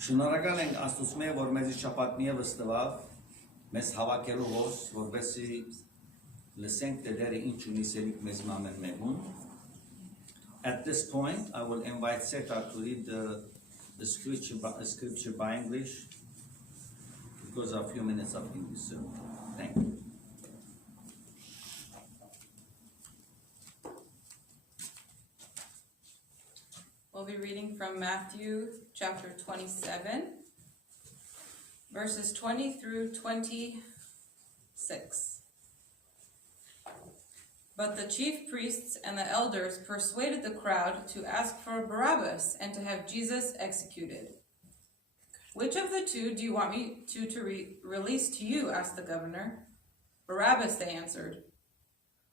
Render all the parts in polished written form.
Շնորհակալ ենք Աստծո, որ մեզի շաբաթն ևս տվավ, մեզ հավաքելու հոս, որովհետեւ լսենք դերը ինչ ունի սերիկ մեզ մամեն մեղուն. At this point, I will invite Seta to read the scripture by English because of a few minutes of English. So, thank you. We'll be reading from Matthew chapter 27, verses 20 through 26. But the chief priests and the elders persuaded the crowd to ask for Barabbas and to have Jesus executed. Which of the two do you want me to release to you? Asked the governor. Barabbas, they answered.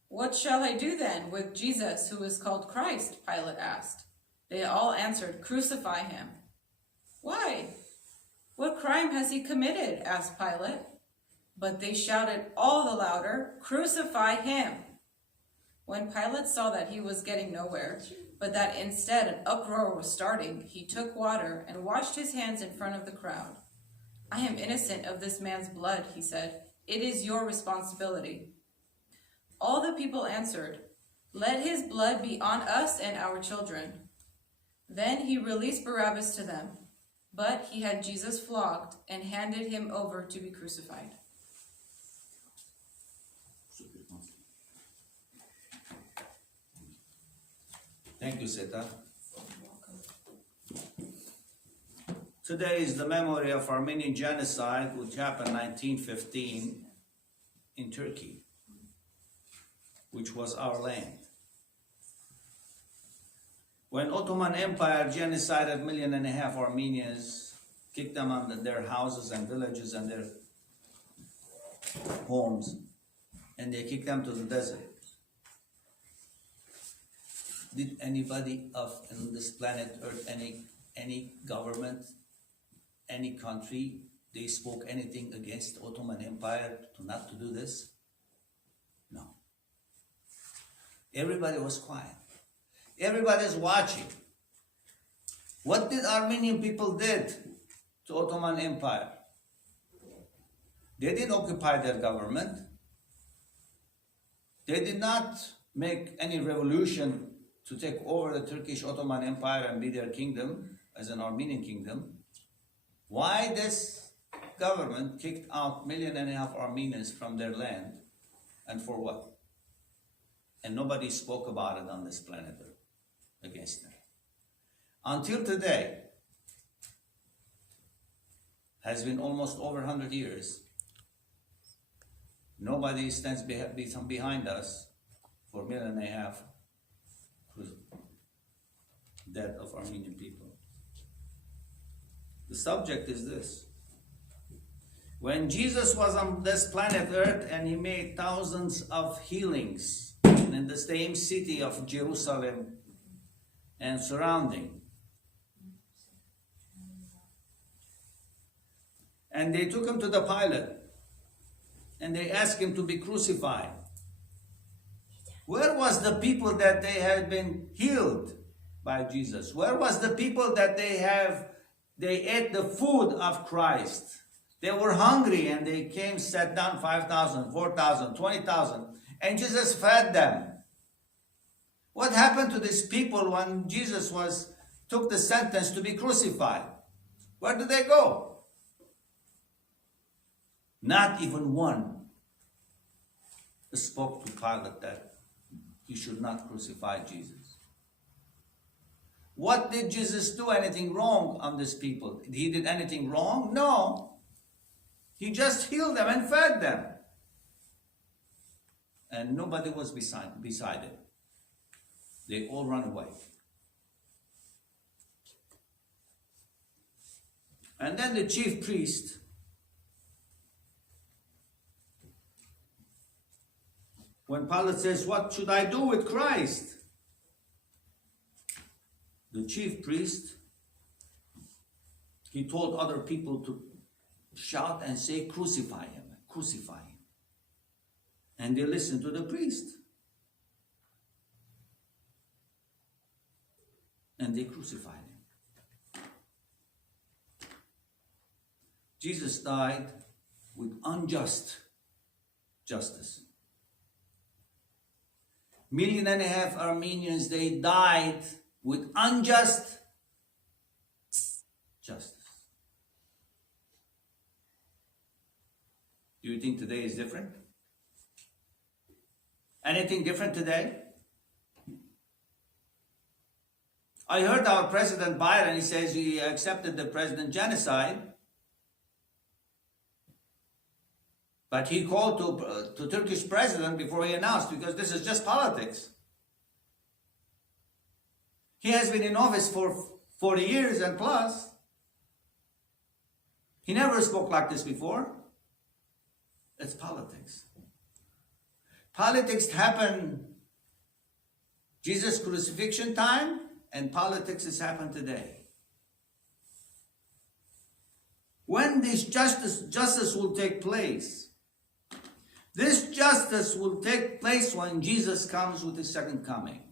What shall I do then with Jesus, who is called Christ? Pilate asked. They all answered, Crucify him. Why? What crime has he committed? Asked Pilate. But they shouted all the louder, Crucify him. When Pilate saw that he was getting nowhere, but that instead an uproar was starting, he took water and washed his hands in front of the crowd. I am innocent of this man's blood, he said. It is your responsibility. All the people answered, Let his blood be on us and our children. Then he released Barabbas to them, but he had Jesus flogged and handed him over to be crucified. Thank you, Seta. Today is the memory of Armenian genocide, which happened in 1915 in Turkey, which was our land. When Ottoman Empire genocided 1.5 million Armenians, kicked them out of their houses and villages and their homes, and they kicked them to the desert. Did anybody on this planet Earth, any government, any country, they spoke anything against the Ottoman Empire not to do this? No. Everybody was quiet. Everybody's watching. What did Armenian people did to Ottoman Empire? They didn't occupy their government. They did not make any revolution to take over the Turkish Ottoman Empire and be their kingdom as an Armenian kingdom. Why this government kicked out 1.5 million Armenians from their land, and for what? And nobody spoke about it on this planet Earth against them. Until today, has been almost over 100 years, nobody stands behind us for 1.5 million death of Armenian people. The subject is this. When Jesus was on this planet Earth and he made thousands of healings in the same city of Jerusalem and surrounding, and they took him to the Pilate and they asked him to be crucified. Where was the people that they had been healed by Jesus? Where was the people that they ate the food of Christ? They were hungry and they came, sat down 5,000, 4,000, 20,000, and Jesus fed them. What happened to these people when Jesus took the sentence to be crucified? Where did they go? Not even one spoke to Pilate that he should not crucify Jesus. What did Jesus do anything wrong on these people? He did anything wrong? No. He just healed them and fed them. And nobody was beside him. They all ran away. And then the chief priest, when Pilate says, what should I do with Christ? The chief priest, he told other people to shout and say, crucify him, crucify him. And they listened to the priest. And they crucified him. Jesus died with unjust justice. 1.5 million Armenians, they died with unjust justice. Do you think today is different? Anything different today? I heard our President Biden, he says he accepted the President Genocide. But he called to Turkish president before he announced, because this is just politics. He has been in office for 40 years and plus. He never spoke like this before. It's politics. Politics happened Jesus' crucifixion time, and politics has happened today. When this justice will take place, this justice will take place when Jesus comes with his second coming.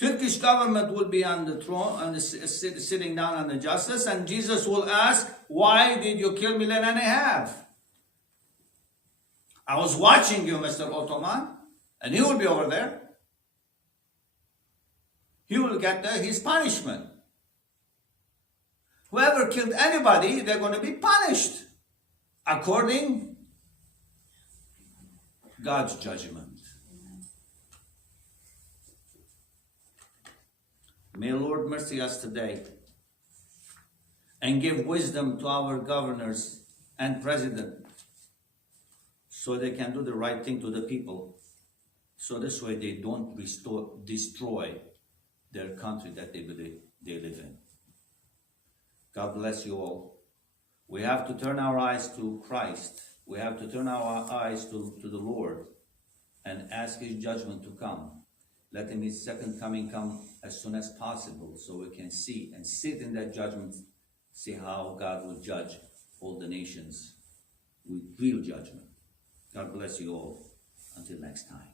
Turkish government will be on the throne, sitting down on the justice, and Jesus will ask, why did you kill 1.5 million? I was watching you, Mr. Ottoman, and he will be over there. He will get his punishment. Whoever killed anybody, they're going to be punished according to God's judgment. May the Lord mercy us today and give wisdom to our governors and president so they can do the right thing to the people. So this way they don't destroy their country that they live in. God bless you all. We have to turn our eyes to Christ. We have to turn our eyes to the Lord and ask his judgment to come. Let his second coming come as soon as possible so we can see and sit in that judgment, see how God will judge all the nations with real judgment. God bless you all. Until next time.